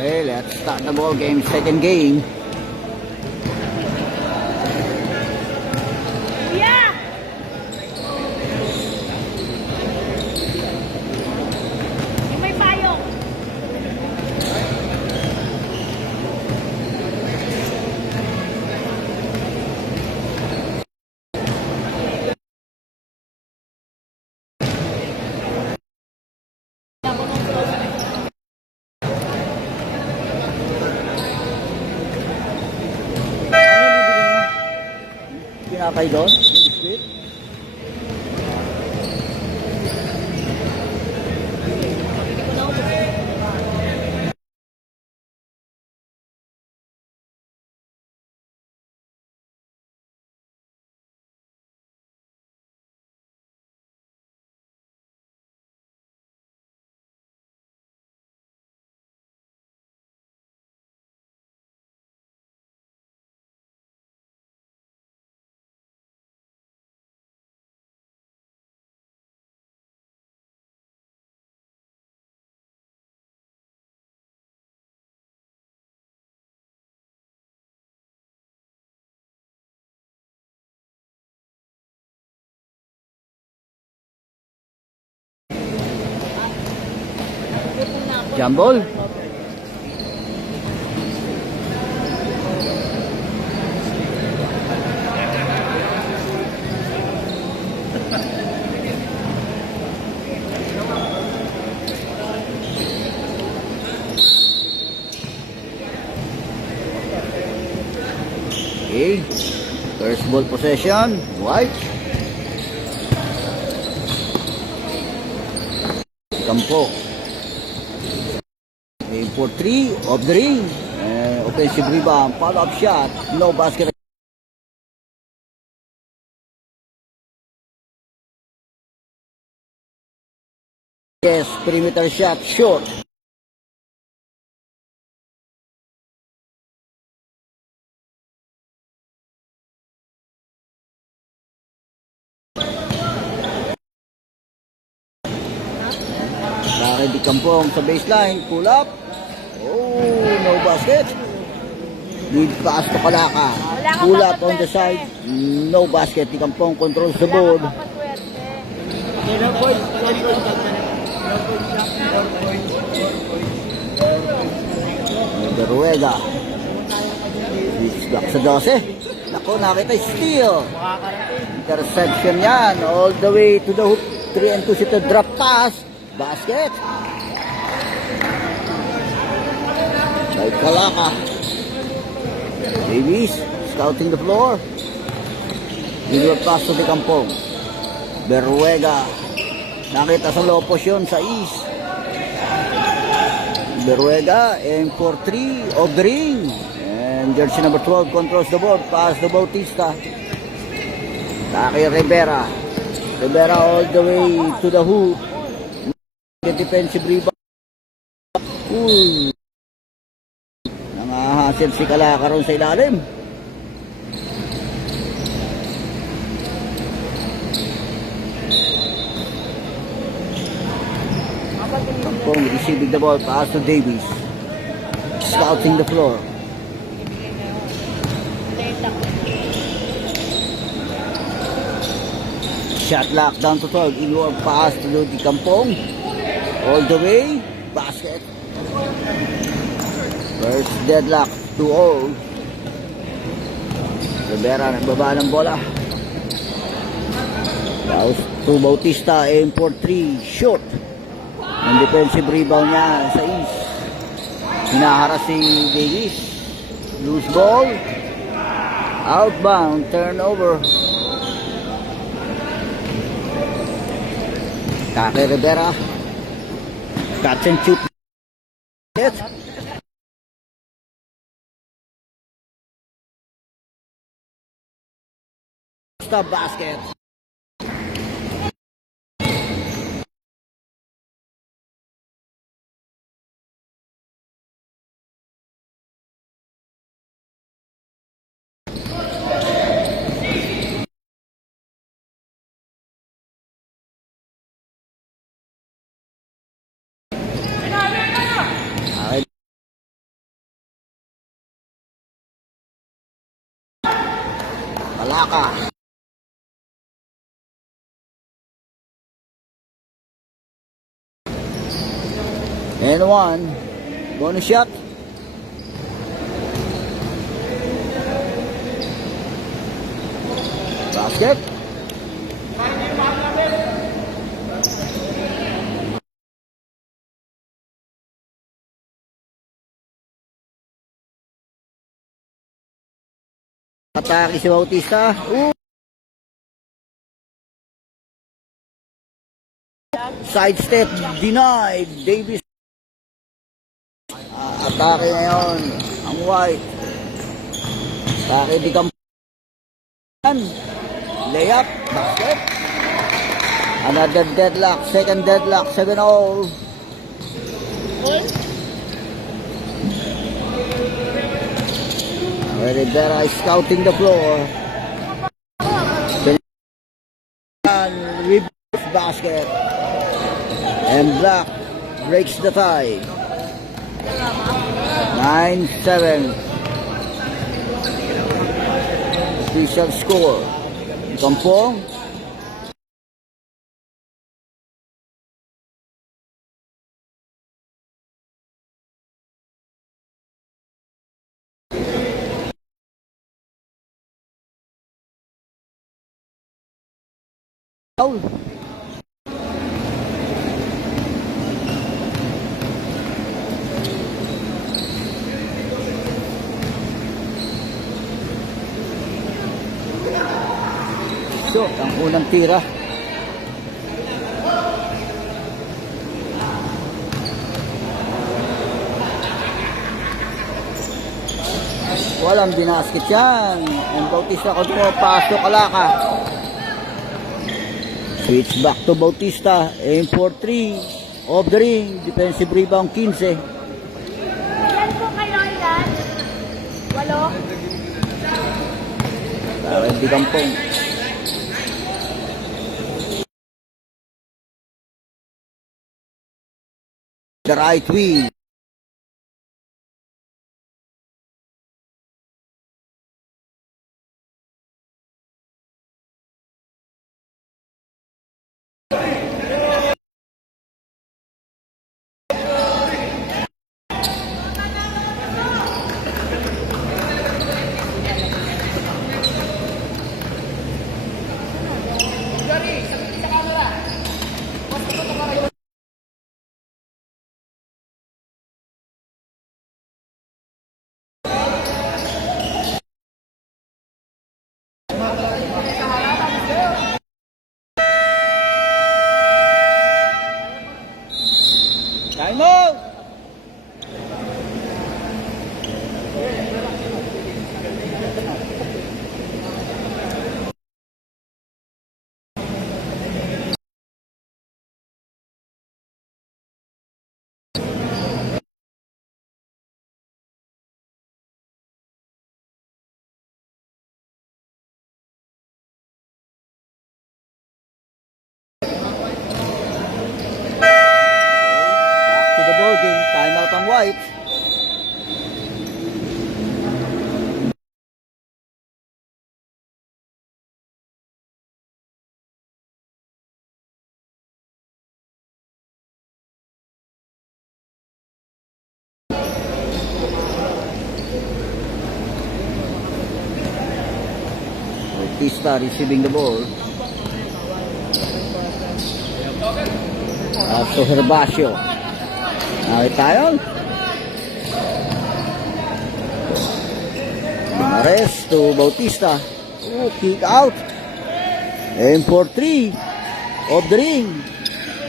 Okay, let's start the ball game. Second game. Yeah! Yung may payong. Pinakay doon? Biscuit? Jambol? Okay. First ball possession. White. Kampo. Aim for 3. Off the ring. Offensive rebound. Follow-up shot. No basket. Yes, perimeter shot. Short. Bakit di Kampong sa baseline. Pull up. Oh, no basket. Lead pass to Kalaka. Pull up on the side. No basket. Di Kampong controls the board. Beruega. Switch back sa 12. Naku, nakita steal. Interception yan. All the way to the hoop. 3 and 2 siya drop pass. Basket. By Kalaka. Davies scouting the floor. Inward pass to the Kampong. Beruega. Nakita sa low position sa east. Beruega and for 3 of the ring. And jersey number 12 controls the board. Pass to Bautista. Taki Rivera. Rivera all the way to the hoop. The defensive rebound. Nangahasil si Kalaka ron sa ilalim. Kampong receiving the ball. Pass to Davies. Scouting the floor. Shot lock down to 12. Inward pass to Lodi Kampong. All the way. Basket. First deadlock. 2-0. Rivera nagbaba ng bola. Pass to Bautista. Aim for 3. Short. Ang defensive rebound niya sa east. Hinaharas si Davies. Loose ball. Outbound. Turnover. Taki Rivera. Catch and shoot. Stop basket. Kalaka. And one. Bonus shot. Basket. Atake si Bautista. Sidestep denied. Davis. Atake ngayon ang White. Atake di Kampan. Layup. Basket. Another deadlock. Second deadlock. 7-all. Rivera is scouting the floor. Reverse basket. And Black breaks the tie. 9-7. Official score. Kampong. Foul. So, ang unang tira. Walang binasket yan. Ang Bautista kontra Pasto Kalaka. Switch back to Bautista. Aim for 3. Off the ring. Defensive rebound 15. Ilan po kayo ilan? 8? Parang di Kampong. The right wing. Time out! Timeout ang White. Bautista receiving the ball. So Herbacio. Nakit tayo. Mares to Bautista. Kick out. Aim for 3. Off the ring.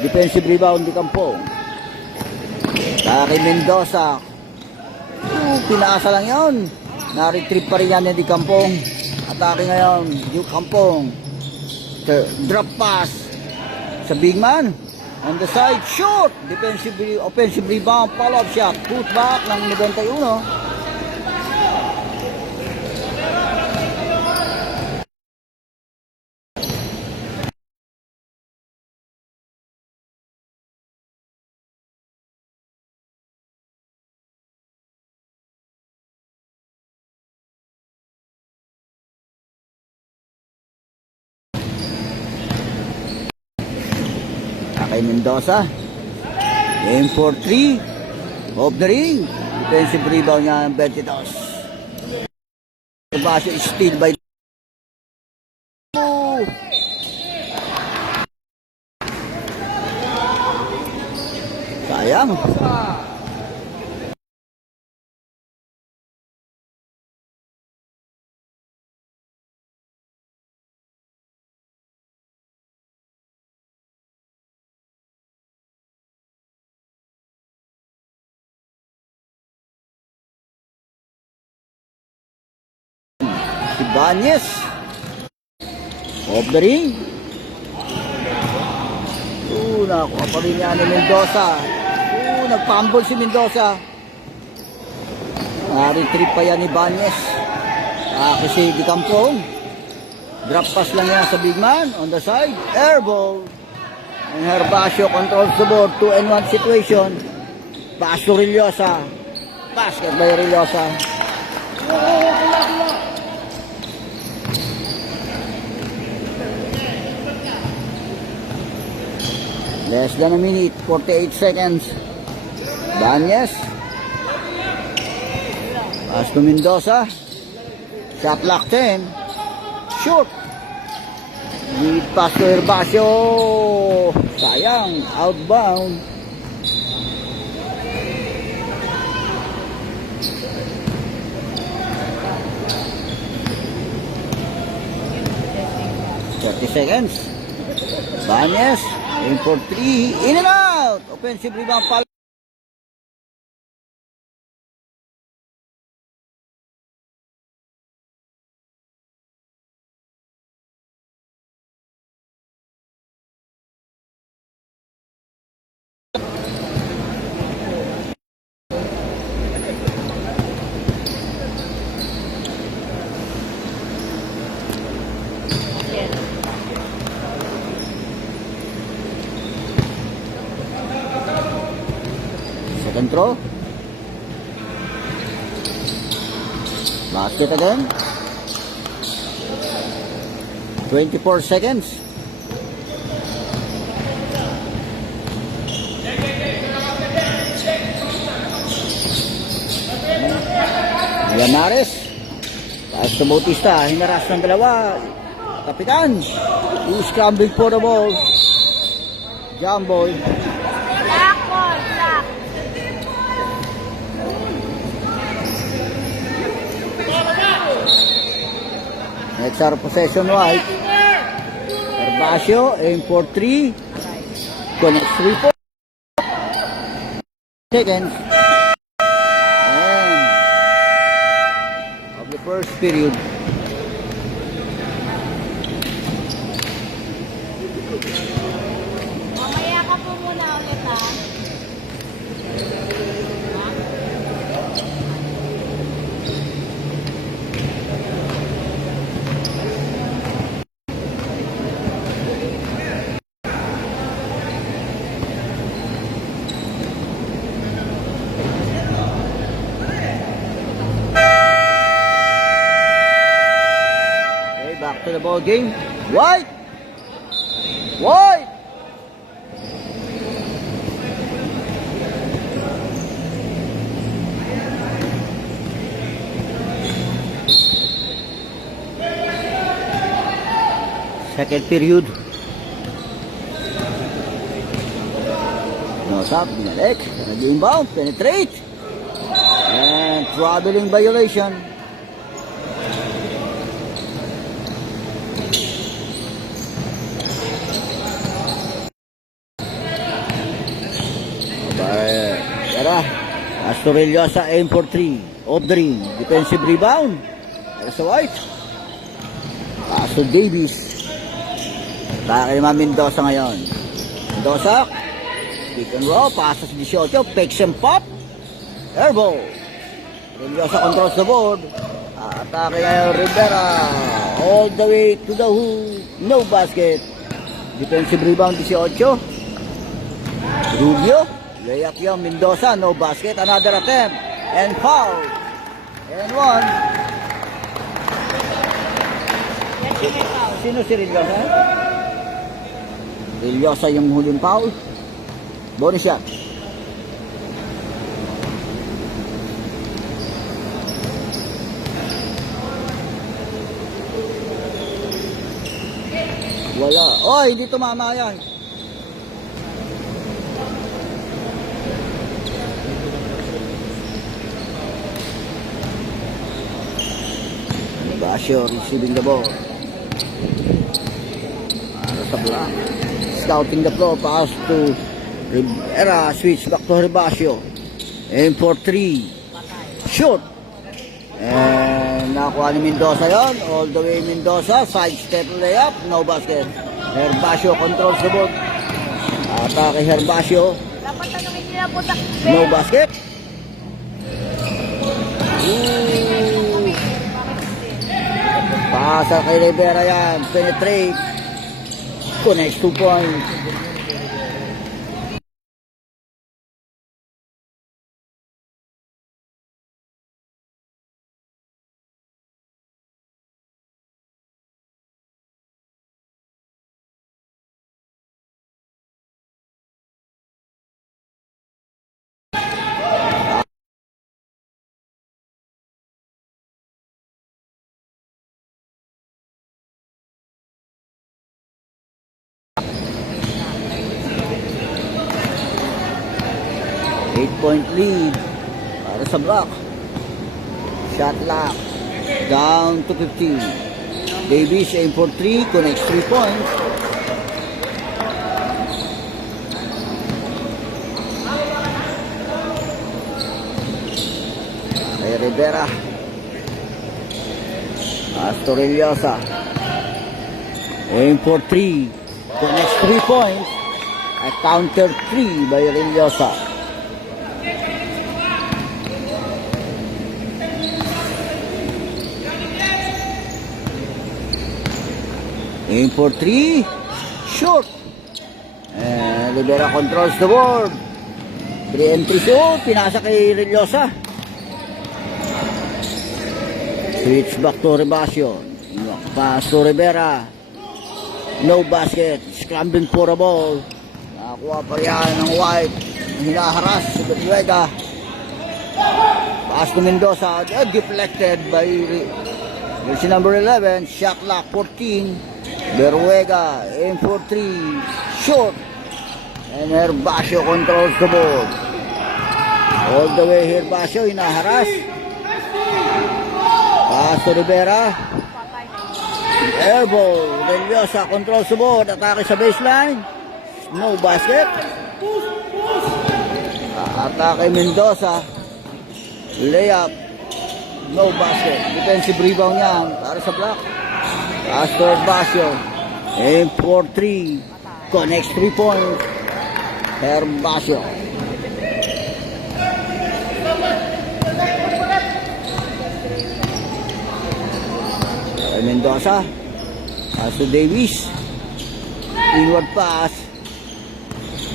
Defensive rebound di Kampong. Taki Mendoza. Pinaasa lang yun. Na-retrieve pa rin yan di Kampong. Atake ngayon. Yung Kampong. Drop pass. Sa big man. On the side, shoot! Offensive rebound, follow-up shot. Put back ng 91. kay Mendoza. Game for 3. Off the ring. Defensive rebound niya ang 22. Basyo steal by sayang. Si Banyes. Off the ring. Nakuha pa rin niya ni Mendoza. Nagpambol si Mendoza. Nari-trip pa yan ni Banyes. Kasi di kampong. Drop pass lang yan sa big man. On the side. Airball. And Herbacio controls the board. 2-1 situation. Pass to Rillosa. Basket by Rillosa. Less than a minute, 48 seconds. Banyes. Pass to Mendoza. Shot clock 10. Shoot. Lead pass to Herbacio. Sayang. Outbound. Seconds. Banyes. Aim for 3. In and out. Offensive rebound. Second throw. Basket again. 24 seconds. Llamares. Pass to Bautista. Hinaras ng dalawa. Kapitan. Who's scrambling for the ball? Jamboy. Next our possession White. Herbacio, aim for 3. Connects 3 4 seconds. And of the first period. Mamaya ka po muna ulit ha. Back to the ball game. White! White! Second period. Nose up, binalik. Nag-inbound, penetrate. And traveling violation. Astorellosa aim for 3. Off the ring. Defensive rebound. There's a White. Pass to Davis. Bakit naman Mendoza ngayon? Mendoza. Pick and roll. Pass sa 18. Picks and pop. Airball. Mendoza controls the board. Atake ngayon Rivera. All the way to the hoop. No basket. Defensive rebound 18. Rubio. Layup yung Mendoza, no basket, another attempt, and foul, and one. Sino si Rillosa? Rillosa yung huling foul. Bonus shot. Wala. Oh, hindi tumama yan. Basyo receiving the ball. Para sa block. Scouting the floor. Pass to Rivera. Switch back to Herbacio. Aim for 3. Shoot. And nakuha ni Mendoza yon. All the way Mendoza. Side step layup. No basket. Herbacio controls the ball. Atake Herbacio. Dapat tanongin nila po sa No basket. Ooh. Pasa kay Rivera yan. Penetrate. Connects 2 points. Eight-point lead para sa block. Shot lock. Down to 15. Davis aim for 3. Connects 3 points. Kay Rivera. Astorellosa. Aim for 3. Connects 3 points. A counter 3 by Rillosa. Aim for 3. Shoot. And Rivera controls the board. 3 and 3 shoot. Pinasa kay Rillosa. Switch back to Herbacio. Pass to Rivera. No basket. Scrambling for a ball. Nakakuha pa riyan ng White. Hinaharas si Berruega. Pass to Mendoza. Deflected by jersey number 11. Shot lock 14. Berruega. Aim for 3. Short. And Herbacio controls the ball. All the way Herbacio. Hinaharas. Pass to Rivera. Airball. Rillosa controls the board. Atake sa baseline. No basket. Atake Mendoza. Layup. No basket. Defensive rebound yan para sa block. Pass to Herbacio. Aim for 3. Connects 3 points. Herbacio. Mendoza. Pass to Davis. Inward pass.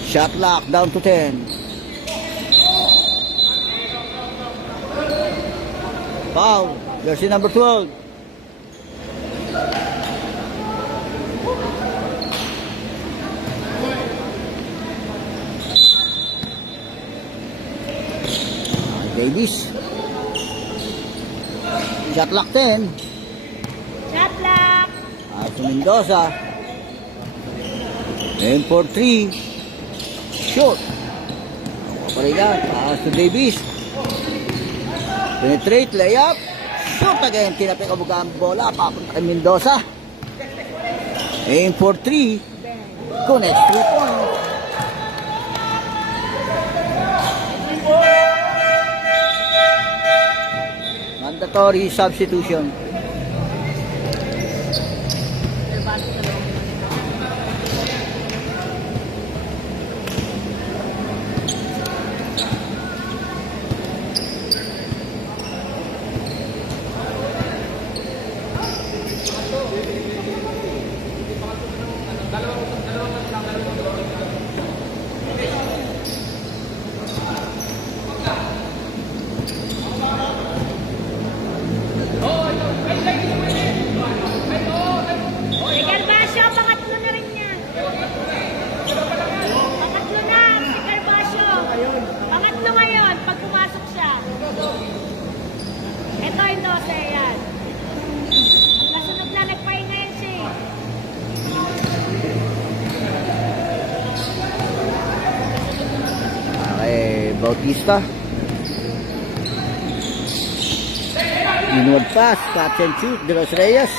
Shot lock down to 10. Foul. Jersey number 12. Davis. Shot lock 10. shot lock. To Mendoza. Aim for 3. Short. Pa rin yan. Pass to Davis. Penetrate, layup. Shoot again. Tinapik ang buka ang bola. Papunta kay Mendoza. Aim for 3. Connects 3 points. Mandatory substitution. Bautista. Inward pass, catch and shoot, De Los Reyes.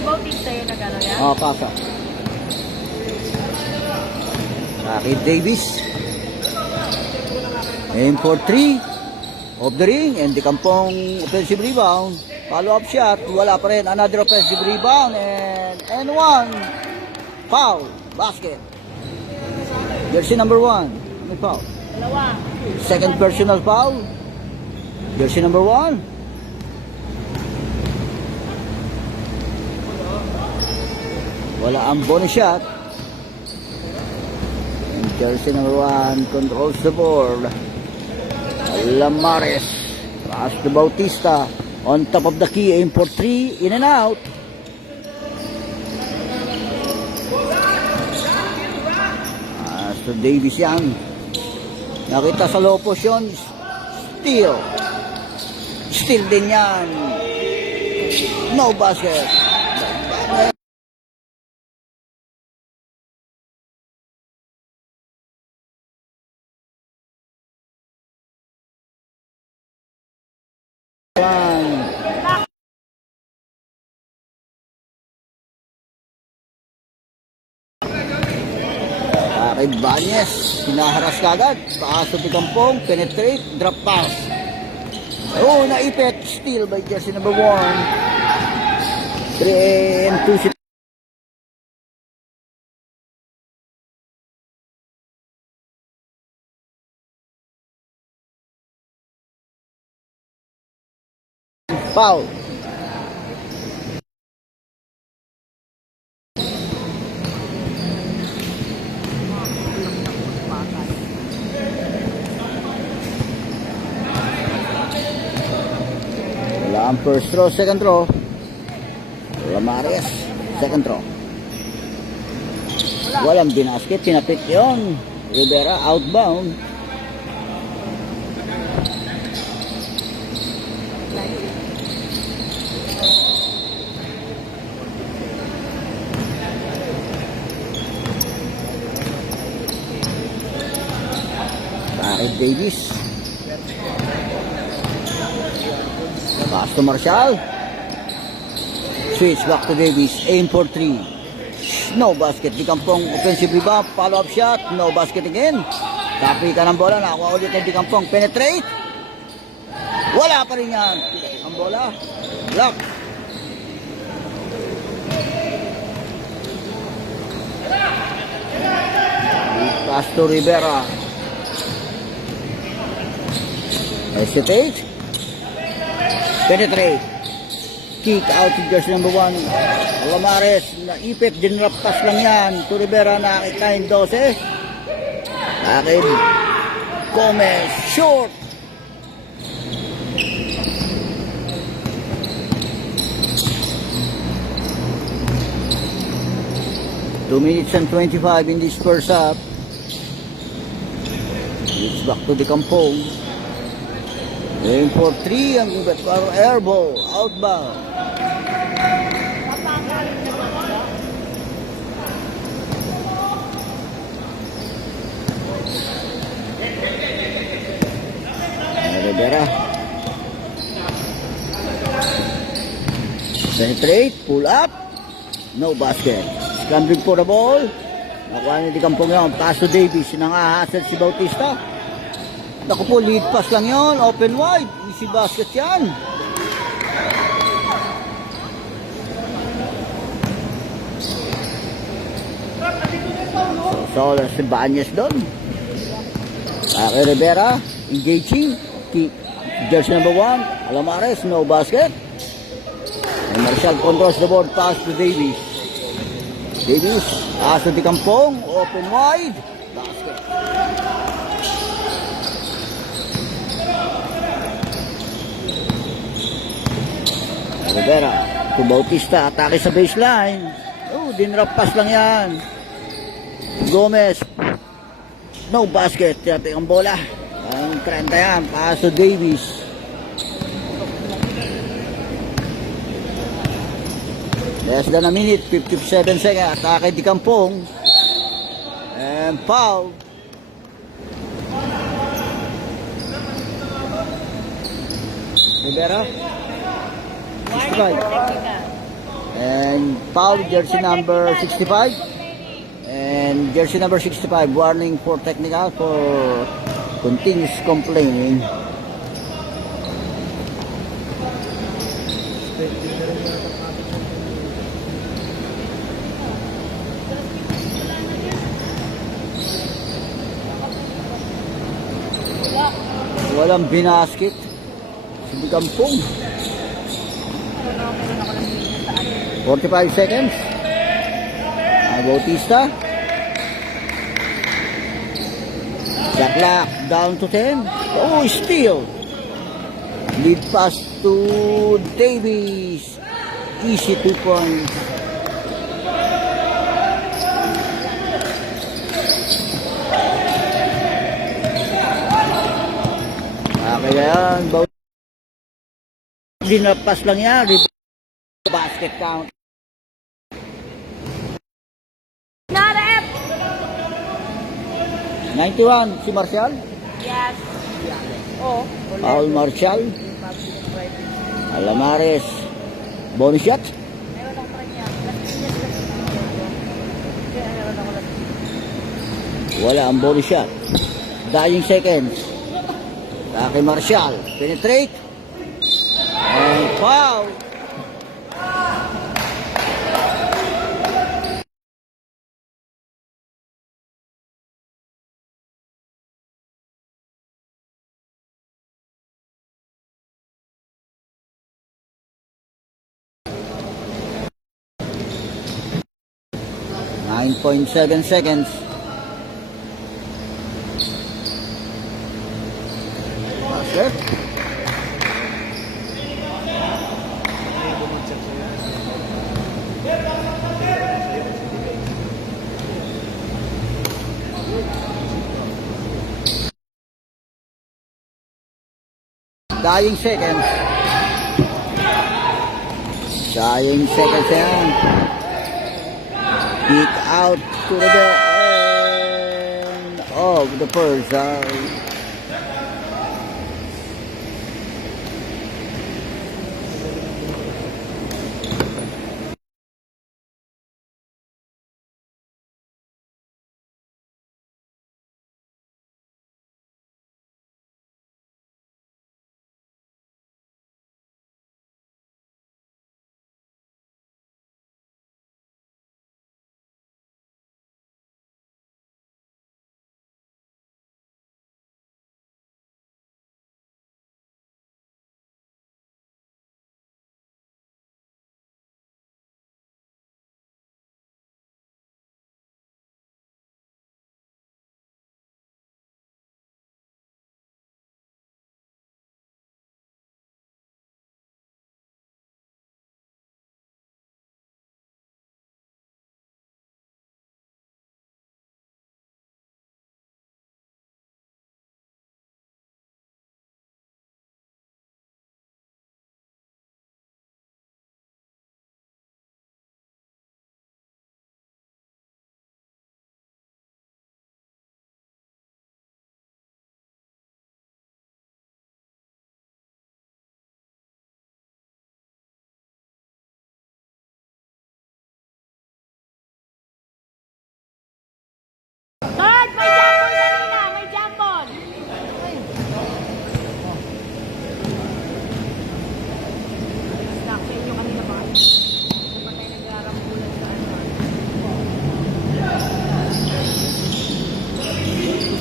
Bautista yung nag-ano yan? Pasa. Rakit Davis. Aim for 3. Off the ring, and the Kampong offensive rebound. Follow-up shot, wala pa rin. Another offensive rebound, and one. Foul, basket. Jersey number 1, may foul. Dalawa. Second personal foul. Jersey number 1. Wala ang bonus shot. And jersey number 1 controls the board. Lamares. Pass to Bautista. On top of the key, aim for 3. In and out. Pass to Davis yan. Nakita sa low position. Steal. Steal din yan. No basket. Bakit Banyes? Hinaharas kagad. Paso di Kampong. Penetrate. Drop pass. Oh, naipit. Steal by jersey number 1. 3 and 2. Foul. Wala ang first throw, second throw. Lamares, second throw. Walang binasket, tinapit yun. Rivera outbound. Bakit Davis? Pass to Marshall. Switch back to Davis. Aim for 3. No basket. Di Kampong offensive rebound. Follow-up shot. No basket again. Tapi ka ng bola. Nakakuha ulit ng Di Kampong. Penetrate. Wala pa rin yan. Ang bola. Block. Pass to Rivera. Hesitate. Penetrate. Kick out to jersey number 1. Lamares. Naipit. Dinraptas lang yan. To Rivera. Nakita yung 12. Akin. Gomez. Short. Two minutes and 25 in this first half. It's back to the Kampong. Aim for 3 ang ibat para airball. Outbound. Rivera. Penetrate. Pull up. No basket. Scrambling for the ball. Nakuha ni Di Kampong yun. Pass to Davis. Nangahasal si Bautista. Naku po, lead pass lang yon, open wide, easy basket yan. So, si Banyes doon. Kay Rivera, engaging. Jersey number 1, Alamares, no basket. And Marshall controls the board, pass to Davis. Davis, pass to Di Kampong, open wide, basket. Rivera to Bautista, atake sa baseline. Oh, dinrap pass lang yan. Gomez, no basket, tiyapik ang bola. Ang 30 yan, pass to Davis. Less than a minute, 57 seconds, atake Di Kampong. And foul. Rivera. Warning 65. for technical. And foul, jersey number 65. And jersey number 65, warning for technical for continuous complaining. Walang binasket. Si Kampong. 45 seconds. Bautista. Shot clock down to 10. Oh, steal. Lead pass to Davies. Easy 2 points. Okay na yan. Dinapas lang yan. Basket count. Narep! 91, si Marcial. Yes. Oh. Paul Marcial. Alamares. Bonus shot. Meron ako pa niya. Kaya meron ako last. Wala ang bonus shot. Dying seconds. Kay Marcial. Penetrate. And foul. Nine point 7 seconds. Basket. Dying seconds. Dying seconds yan. Kick out to the end of the first.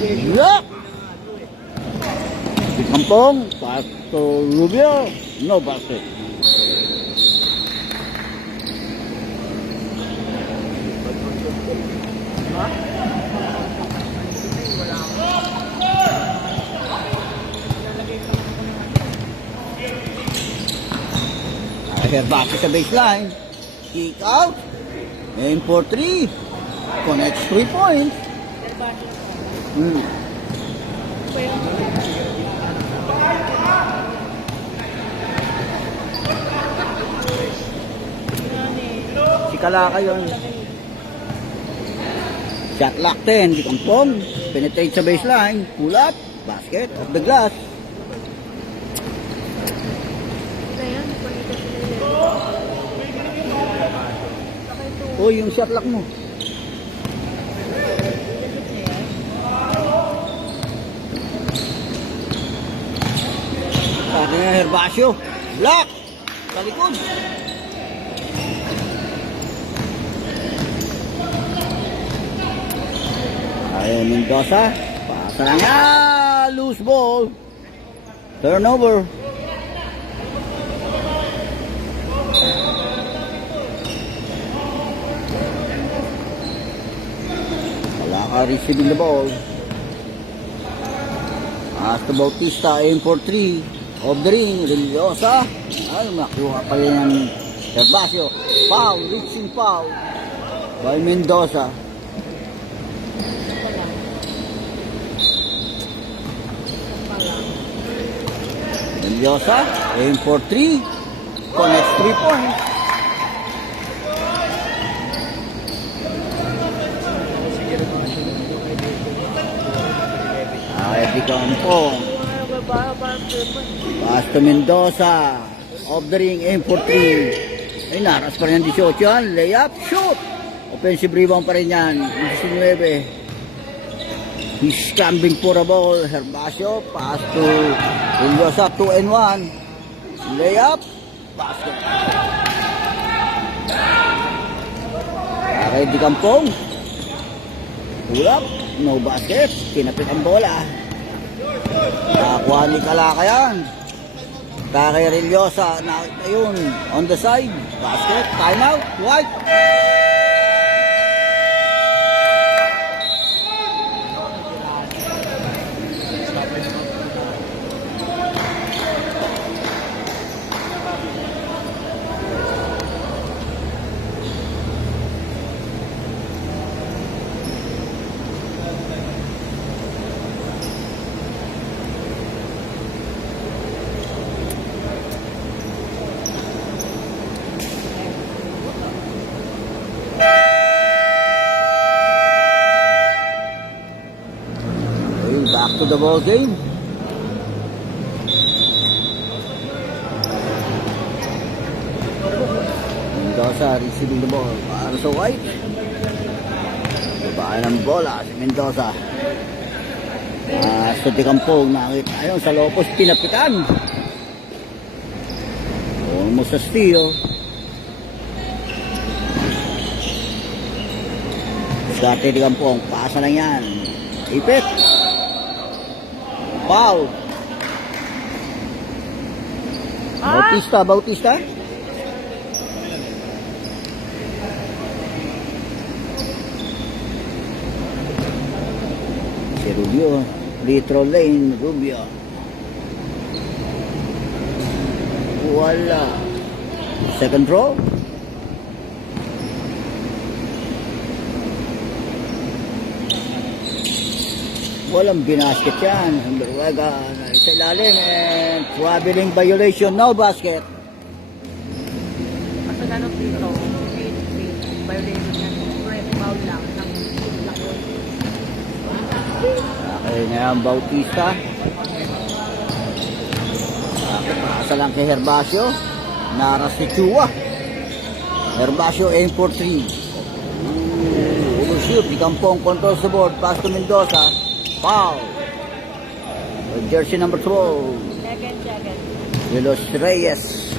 'Yuck! Kampong, pass to Rubio. No basket. Ahead back sa baseline. Kick out. Aim for 3. Connects 3 points. Si Kalaka yun. Shot lock 10. Di Kampong. Penetrate sa baseline. Pull up. Basket. Off the glass. O, yung shot lock mo. Sabi nga Herbacio. Block! Sa likod. Ayaw Mendoza. Pasa na nga. Loose ball. Turnover. Wala ka receiving the ball. Hasta Bautista, aim for 3. Off the ring, Religiosa. Ay, makuha pa rin ng Herbacio. Foul, reaching foul by Mendoza. Religiosa, aim for 3. Connects 3 points. Ay, di kampong. Pass to Mendoza. Off the ring, aim for 3. Ay, naras pa rin ang 18 yan. Layup, shoot. Offensive rebound pa rin yan. 19. He's scrambling for a ball. Herbacio, pass to Mendoza, 2 and 1. Layup, basket. Okay, di kampong. Pull up, no basket. Kinapit ang bola. Nakakuha ni Kalaka yan. Kay Religiosa, nakita yun. On the side, basket, timeout, White. Back to the ball game. Mendoza receiving the ball para sa White. Babae ng bola si Mendoza. Sa Dikampong nakita ayun sa Lopos pinapitan. Almost a steal. Sa Dikampong, pasa lang yan. Ipit. Foul. Bautista. Si Rubio, Litro Lane, Rubio. Wala. Second row. Walang binasket yan. Berwega sa ilalim and traveling violation. No basket. Kasi ganun dito, violation yan. Foul lang. Okay na yan, Bautista. Pasa lang kay Herbacio. Naras si Chua. Herbacio aim for 3. Overshoot. Di Kampong controls the board. Pass to Mendoza. Foul. Jersey number 12. De Los Reyes.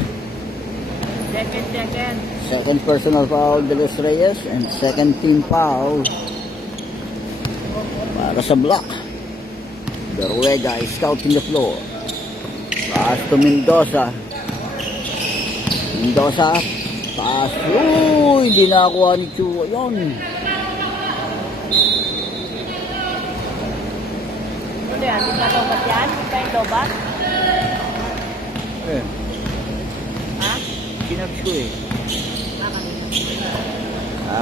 Second. Second personal foul De Los Reyes and second team foul para sa block. Berwega is scouting the floor. Pass to Mendoza. Pass. Hindi nakakuha ni Chua yun. Ano yan? Hindi ka lobat yan? Hindi ka yung lobat? Ha? Kinabs ko eh.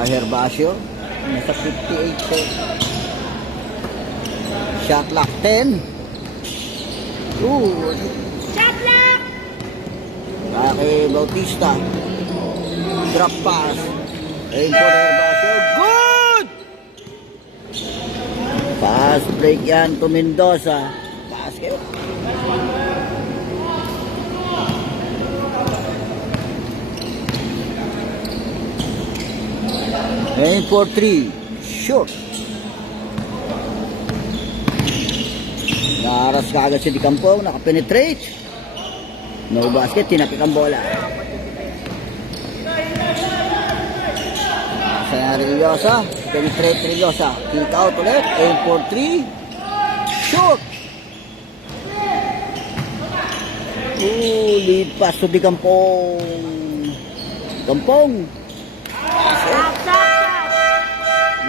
Herbacio. Nasa 58 po. Shot lock 10. Shot lock! Kay Bautista. Drop pass. Aim for Herbacio. Good! Pass break yan to Mendoza. Basket. Aim for 3. Short. Naaras ka agad si Di Campo. Nakapenetrate. No basket. Tinapik ang bola. Sa Rillosa. Penetrate Rillosa. Kick out ulit. Aim for 3. Short. Lead pass to Di Campong. Campong.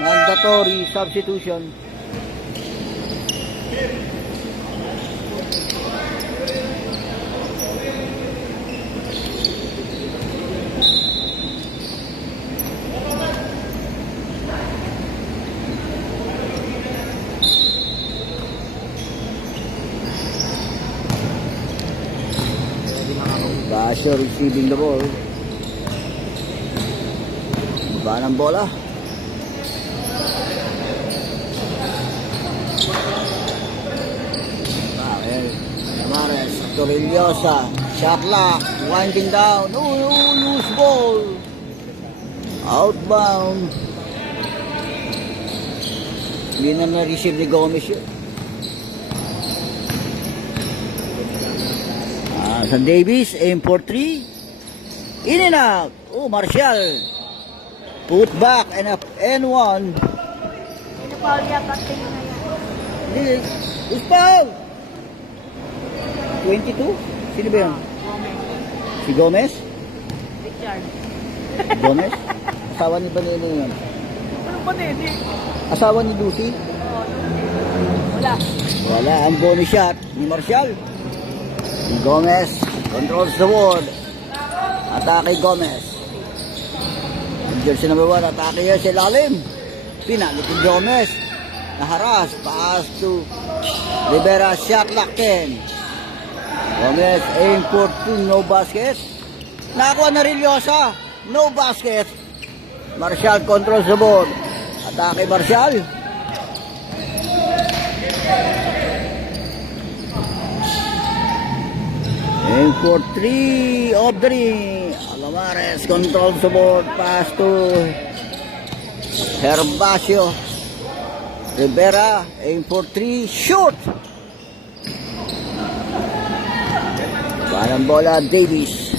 Mandatory substitution. Basyo receiving the ball. Baba ng bola. Mares, Torrillosa, shot lock, winding down, loose ball, outbound. Hindi na na-receive ni Gomez yun. Sa Davis, aim for 3, in and out. Martial, put back and up, N1. Pinapaul niya pati na yan. Hindi, who's foul? 22? Sino ba yun? Si Gomez? Richard. Gomez? Asawa ni Banelo yun. Ano ba nene? Asawa ni Lucy? Wala. Wala. Ang bonus shot ni Marcial. Si Gomez controls the board. Atake Gomez. Jersey number 1. Atake yan sa ilalim. Pinagit ni Gomez. Naharas. Pass to Rivera. Shot lock 10. Gomez, aim for 2, no basket. Nakuha na Rillosa, no basket. Martial controls the board. Atake Martial. Aim for 3, off the ring. Alamares controls the board. Pass to Herbacio. Rivera, aim for 3, shoot. Parang bola, Davis.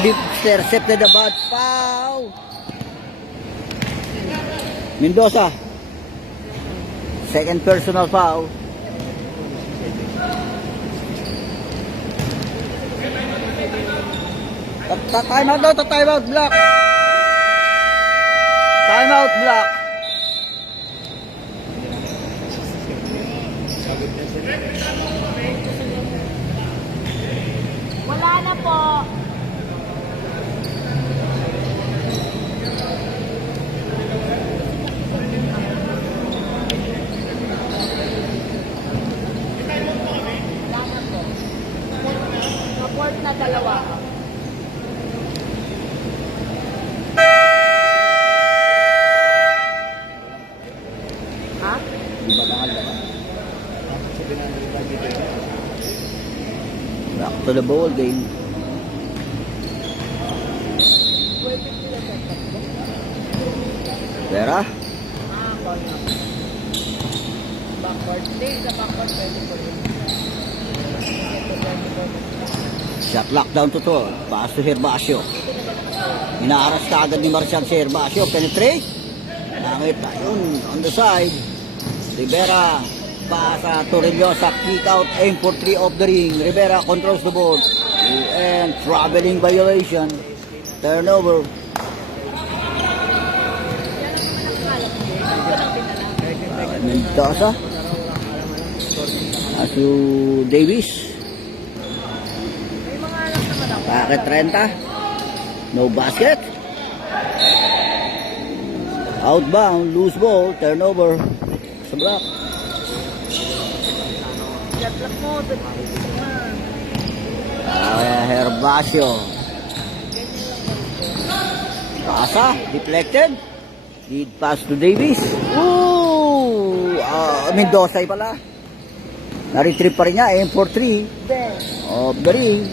Deep intercepted the bad foul. Mendoza. Second personal foul. Time out daw, time out block. Time out block. Wala na po. Report na dalawa. Ha? Di ba kangal ba? Back to the ball game. Vera? Backward. Hindi, sa backward pwede po yun. Shot lockdown to to. Pass to Herbacio. Inaaras ka agad ni Marcial si Herbacio. Penetrate. Langit na yun. On the side. Rivera. Pasa to Rillosa. Kick out. Aim for 3 off the ring. Rivera controls the board. And traveling violation. Turnover. Mendoza. Asu Davis. May mga alam naman ako. Packet 30. No basket. Outbound. Loose ball. Turnover. Sa block. Shot lock mo. Herbacio. Pasa. Deflected. Lead pass to Davis. Mendoza pala. Na-retrieve pa rin niya. Aim for 3. Of the ring.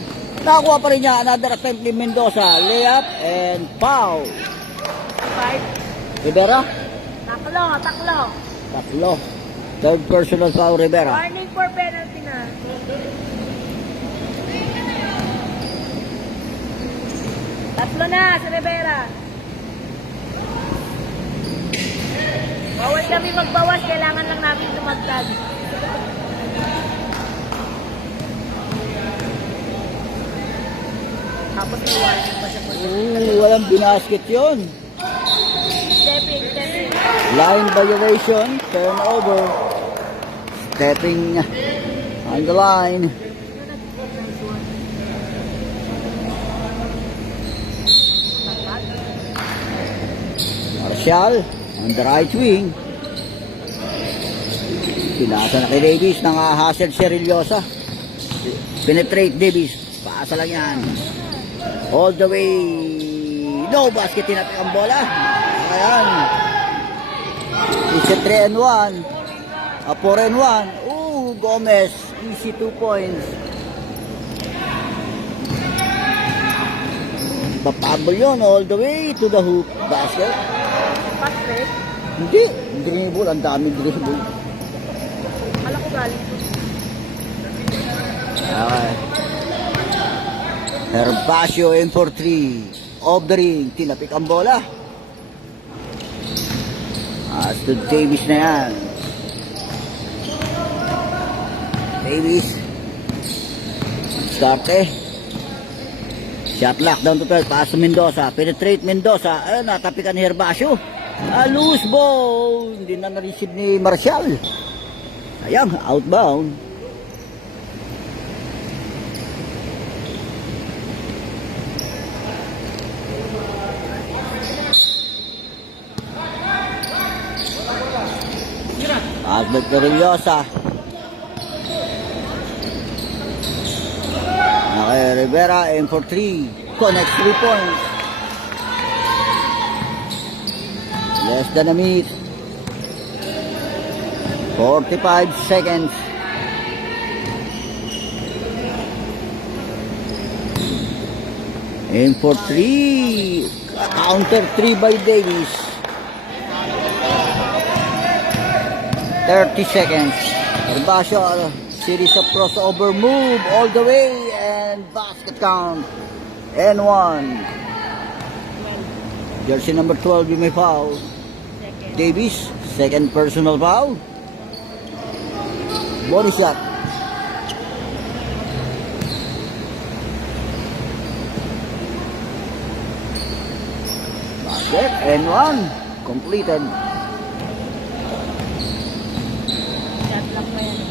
Nakakuha pa rin niya. Another attempt ni Mendoza. Layup and foul. 5. Rivera, Taklo, taklo. tatlo. Third personal foul, Rivera. Warning for penalty na. Tatlo na sa Rivera. Bawal kami magbawas, kailangan lang namin tumagtag. Tapos may warning pa siya po. Walang binasket yun. Stepping, stepping. Line violation, turnover. Stepping on the line. Marshall on the right wing. Pinasa na kay Davis, nang-hassle si Rillosa. Penetrate Davis, paasa lang yan. All the way, no basket, tinatak ang bola. Ayan. It's a 3 and 1. A 4 and 1. Ooh, Gomez, easy 2 points. Papabol yun all the way to the hoop. Basket. Pass break. Hindi. Dribble. Ang daming dribble. Kala ko galing. Okay. Herbacio in for 3. Off the ring. Tinapik ang bola. To Davis na yan. Davis. Starte. Shot lock down to 12. Pass to Mendoza. Penetrate Mendoza. Natapikan ni Herbacio. Loose ball. Hindi na na-receive ni Marshall. Ayan, outbound. Albert Rillosa. Okay, Rivera aim for 3. Connects 3 points. Less than a minute. 45 seconds. Aim for 3. Counter 3 by Davis. 30 seconds. Herbacio, series of crossover move all the way and basket count. And 1. Jersey number 12, you may foul. Second. Davis, second personal foul. Bonus shot. Basket and 1. Completed. Shot lock pa yan.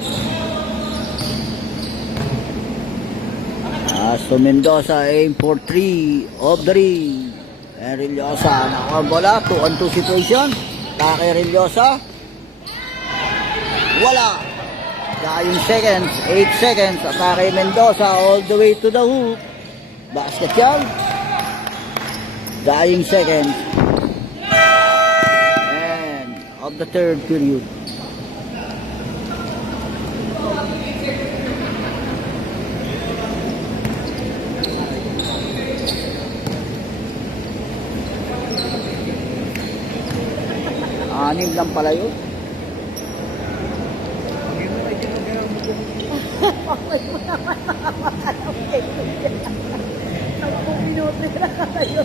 So Mendoza aim for 3 of the ring. And Rillosa, nakuha ang bola. 2-on-2 situation. Kake Rillosa. Wala. Dying seconds. 8 seconds. Atake Mendoza all the way to the hoop. Basket yan. Dying seconds. And of the third period. Anim lang pala yun. Pakay mo naman makakapagay. 10 minuto na kayo.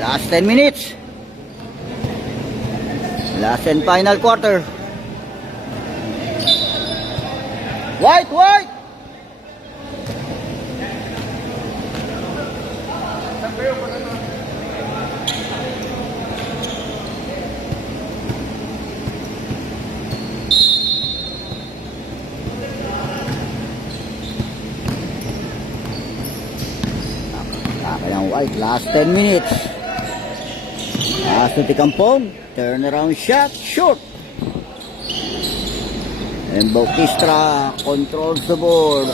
Last 10 minutes. Last and final quarter. White, white. Kaya white, last 10 minutes. Last to Tikampong. Turnaround shot, shoot. And Bautista controls the board.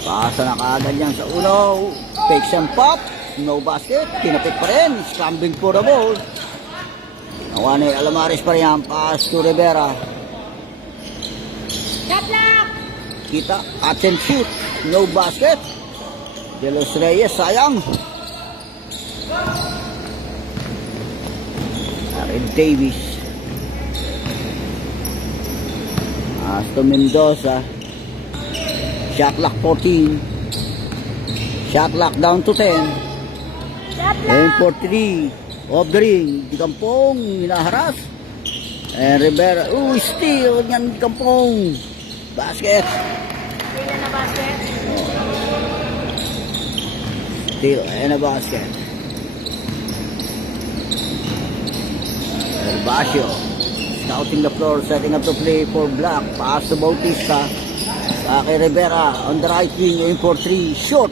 Pasa na kaagad yan sa uno. Fakes and pop. No basket. Kinapit pa rin. Scrambling for the ball. Nakuha ni Alamaris pa rin yan. Pass to Rivera. Shot lock! Kita. Catch and shoot. No basket. De Los Reyes. Sayang. Aaron Davis. Pass to Mendoza. Shot clock 14. Shot clock down to 10. Shot And lock! for 3. Off the ring. Di Kampong. Hinaharas. And Rivera. Steal. Yan Di Kampong. Basket. Sila na basket. Steal and a basket. Herbacio. Scouting the floor. Setting up the play for Black. Pass to Bautista. Kay Rivera on the right wing, aim for 3, shoot.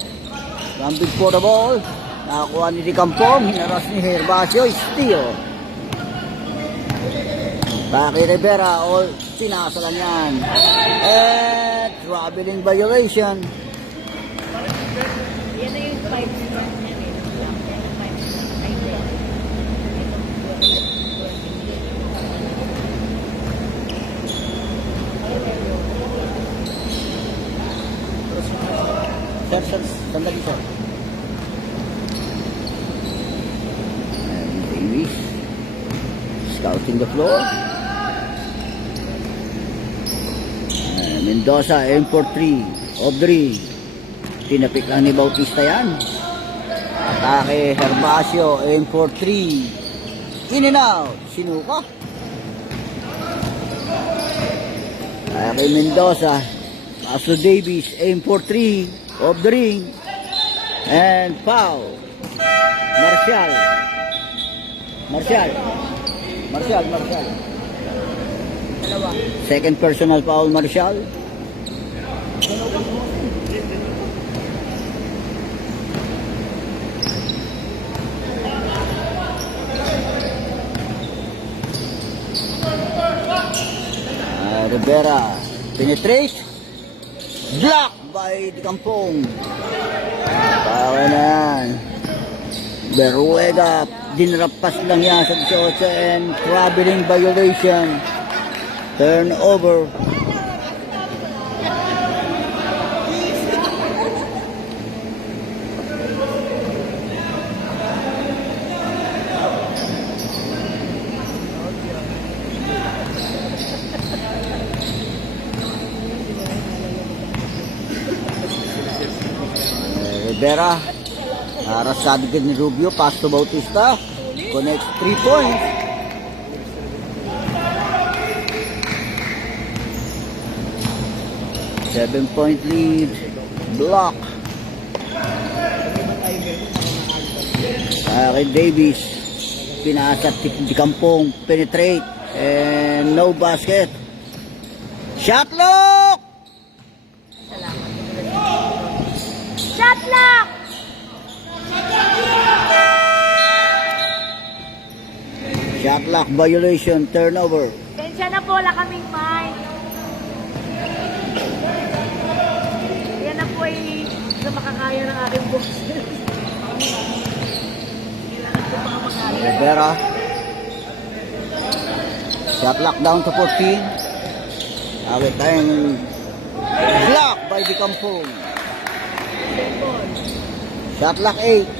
Gambit for the ball. Nakakuha ni Di Kampong, hinaras ni Herbacio, steal. Kay Rivera, all pinasa lang yan. And traveling violation. Yan na yung 5 step niya. Yan ang 5 step. Ay, Sir, sandali sir. And Davis. Scouting the floor. And Mendoza, aim for 3. Off the ring. Tinapik lang ni Bautista yan. Atake, Herbacio, aim for 3. In and out. Sinuka. Kay Mendoza. Pass to Davis, aim for 3. Off the ring. And foul. Marcial. dalawa. Second personal foul, Marcial. Rivera. Penetrate. Block by Di Kampong. Bawa na yan. Beruega. Dinrapas lang yan sa 18 and traveling violation. Turnover. Rivera. Arasado din ni Rubio. Pass to Bautista. Connects 3 points. Seven-point lead. Block. Kay Davis. Pinasa Di Kampong. Penetrate. And no basket. Shot lock! Shot lock! Shot lock violation. Turnover. Tensya na po, wala kaming mind. Yan na po ay sa makakaya ng aking boses. Kailangan ko makakaya. Rivera. Shot lock down to 14. Awit tayong block by Di Kampong. Shot lock 8.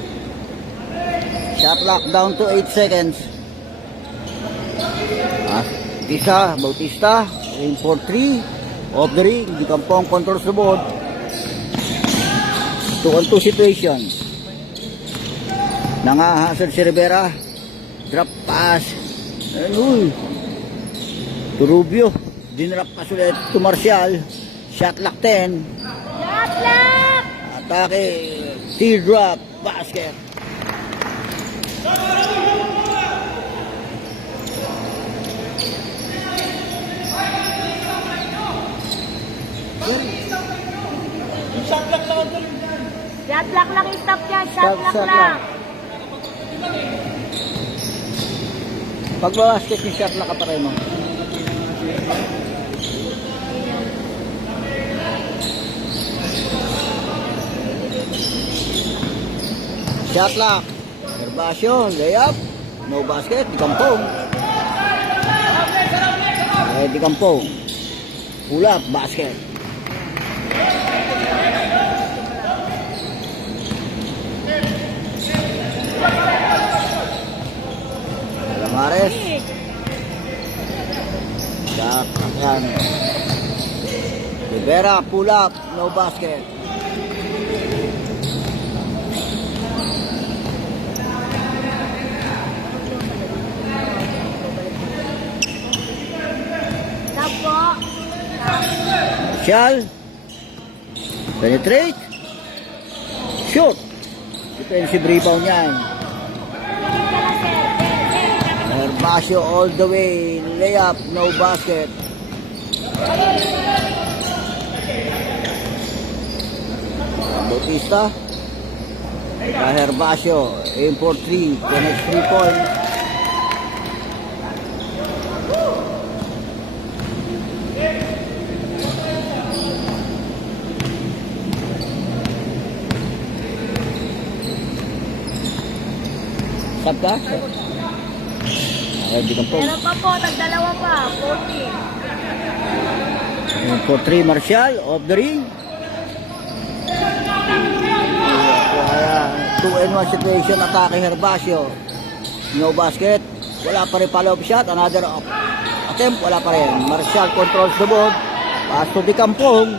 Shot lock down to 8 seconds. Bautista. Aim for 3. Off the ring. Di Kampong controls the board. 2-on-2 situation. Nangahasad si Rivera. Drop pass. Uy. To Rubio. Dinrap pass ulit to Marcial. Shot lock 10. Shot lock! Atake. Teardrop. Basket. Shot lock lang yung stop niya. Shot lock Shot lang. Pag basket yung shot lock ka pa rin mo. Shot lock. Gervasio, layup. No basket. Dikampong. Dikampong. Pull up, basket. Alamares. Shot, yan. Rivera, pull up, no basket. Tapo. Marshall. Penetrate. Shoot. Defensive rebound yan. Gervasio all the way. Layup, no basket. Bautista. Gervasio. Aim for 3. Connects 3 points. Sab ka? Ay, di ka po. Meron pa po, tagdalawa pa. 40. Aim for 3, Marshall. Off the ring. Kaya, 2-1 situation. Atake Gervasio. No basket. Wala pa rin follow-up shot. Another attempt. Wala pa rin. Marshall controls the board. Pass to Dikampong.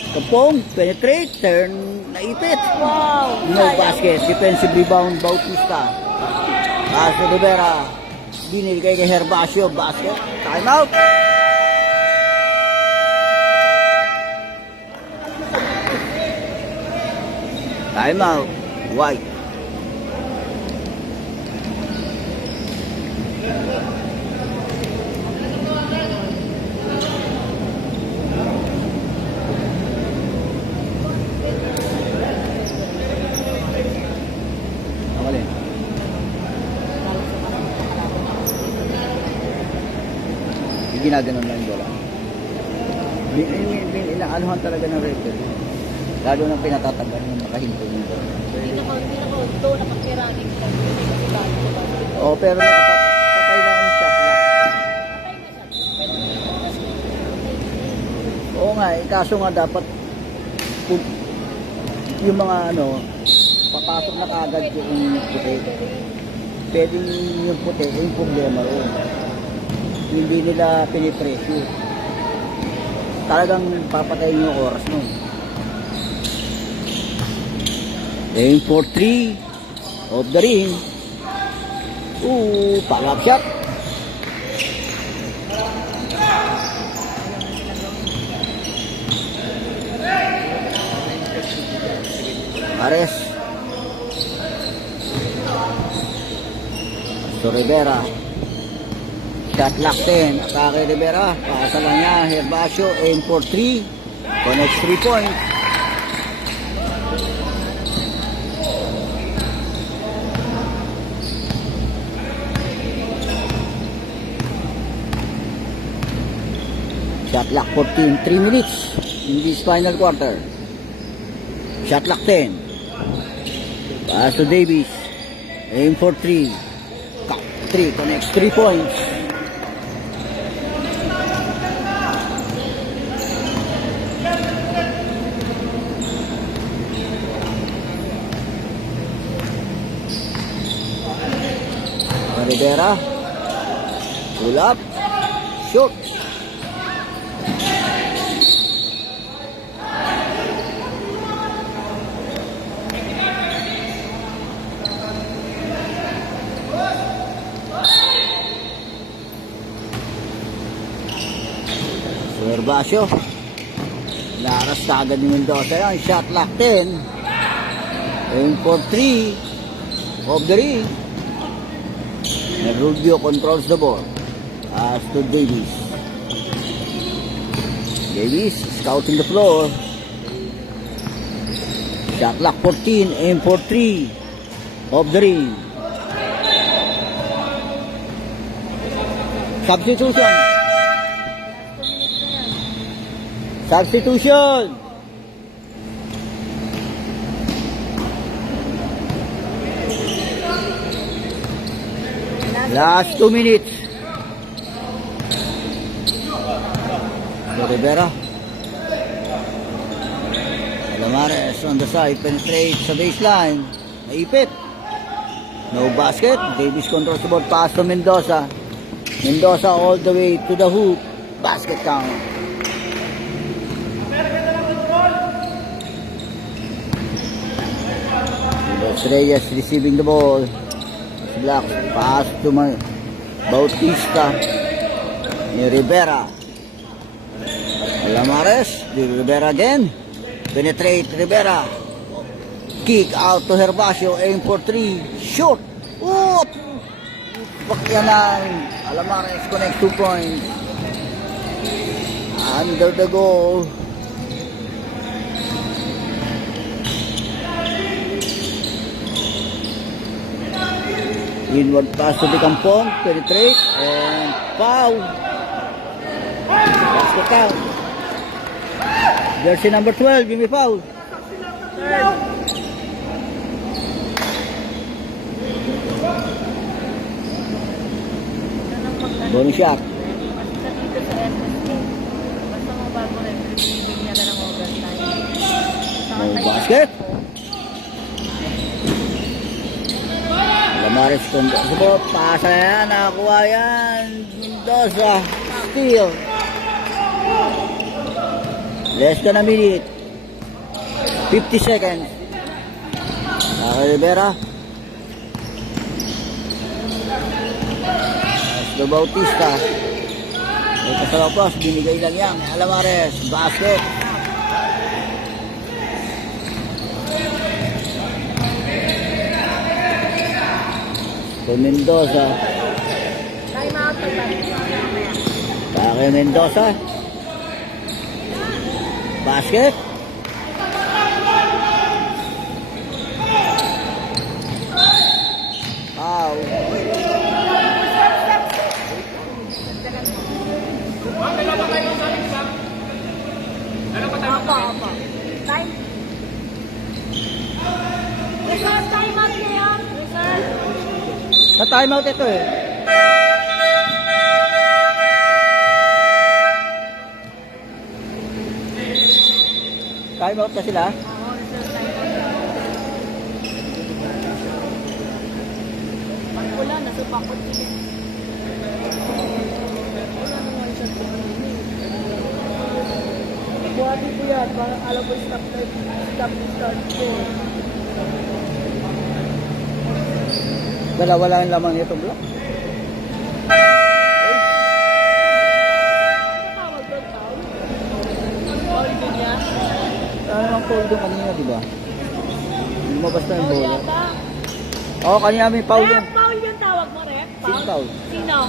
Dikampong. Penetrate. Turn. Naipit. Wow. No basket. Defensive rebound. Bautista. Pass to Rivera. Binigay kay Gervasio. Basket. Time out. Time out. White. Ang alin? Yung ginaganon lang yung bola. Inaanuhan talaga ng record. Lalo nang pinatatagal yung makahinto yung bola. Hindi na ko, ito, nakakirangin ka. Oo, pero nakapatay lang yung shot lock. Oo nga, kaso nga dapat yung mga papasok na kagad yung puti. Pwedeng yung puti, yung problema roon. Hindi nila pinipressure. Talagang papatayin yung oras nun. Aim for 3. Off the ring. Follow-up shot. Ares. So Rivera. Shot lock 10. Atake Rivera. Pasa lang niya. Gervasio. Aim for 3. Connects 3 points. Shot lock 14. 3 minutes in this final quarter. Shot lock 10. Pass to Davis. Aim for 3. 3 connects 3 points. Rivera. Pull up. Shoot. Gervasio. Laras ka agad ni Mendoza yan. Shot lock 10. Aim for 3. Off the ring. And Rubio controls the ball. As to Davis. Davis scouting the floor. Shot lock 14. Aim for 3. Off the ring. Substitution. Substitution. Last 2 minutes. So, Rivera. Alamares on the side, penetrate sa baseline. Naipit. No basket. Davis controls the ball. Pass to Mendoza. Mendoza all the way to the hoop. Basket count. Los Reyes receiving the ball. Black pass to Bautista. Ni Rivera. Alamares. Rivera again. Penetrate Rivera. Kick out to Herbacio. Aim for 3. Short. Oh! Bakyanan. Alamares connect 2 points. Under the goal. Inward pass to the Kampong. Penetrate. And foul. Basket count. Jersey number 12. Give me foul. Bonus shot. Basta dito sa FST. Basta mga bago rin. Bibigyan niya ng overtime. No basket. Alamares Mendoza. Pasa na yan. Nakakuha yan. Mendoza. Steal. Less than a minute. 50 seconds. Rivera. The Bautista. Ito sa lapos. Binigay lang yan. Alamares. Basket. So Mendoza. Time out na Kaya Mendoza. Basket. Foul. Apa. Time. Result time out na yan. Result. Sa timeout ito eh. Timeout na sila. Oo, result time out. Pag wala, nasupakot sila. Wala naman siya. Buhati ko yan. Parang alam ko stop start ko. Dalawa lang ang laman nito block. Ano tawag doon, Paul? Paul din yan? Ano ang foul doon kanina, di ba? Lumabas na yung Paul bola. yata? Oo, kanina may foul yun. Paul yung tawag mo, Rep? Sino foul? Sino?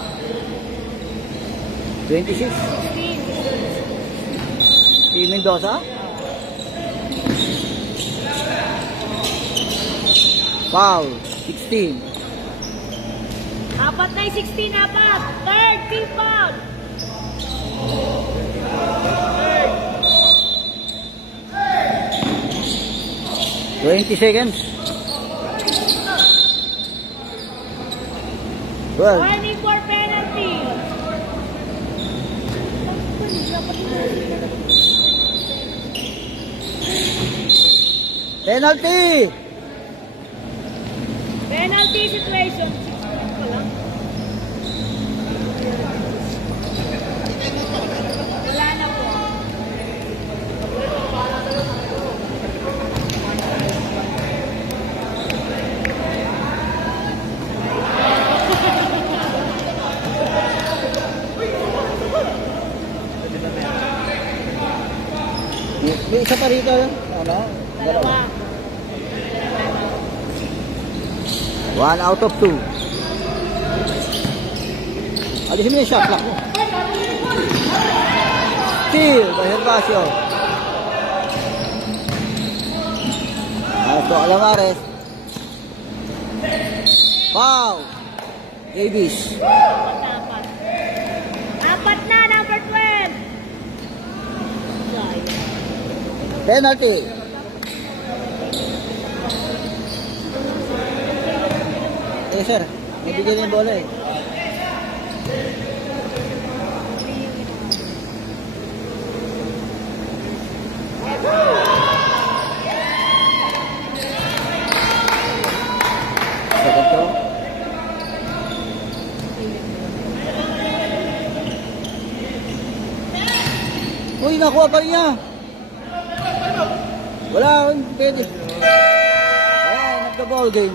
26. 16. Si Mendoza. Foul. 16. Apat na yung 16, apat. Third, team foul. $20 seconds. 12. Warning for penalty. Penalty! Penalty situation. 16 pa lang. Wala na po. May isa pa rito. Ano? Dalawa. 1 out of 2. Alisin mo yung shot clock mo. Steal by Herbacio. Ito Alamares. Foul. Davis. Apat. Apat na, number 12. Penalty. Eh sir, nabigyan yung bola eh. Uy, nakuha pa rin niya. Wala, pwede. Ayan, of the ball game.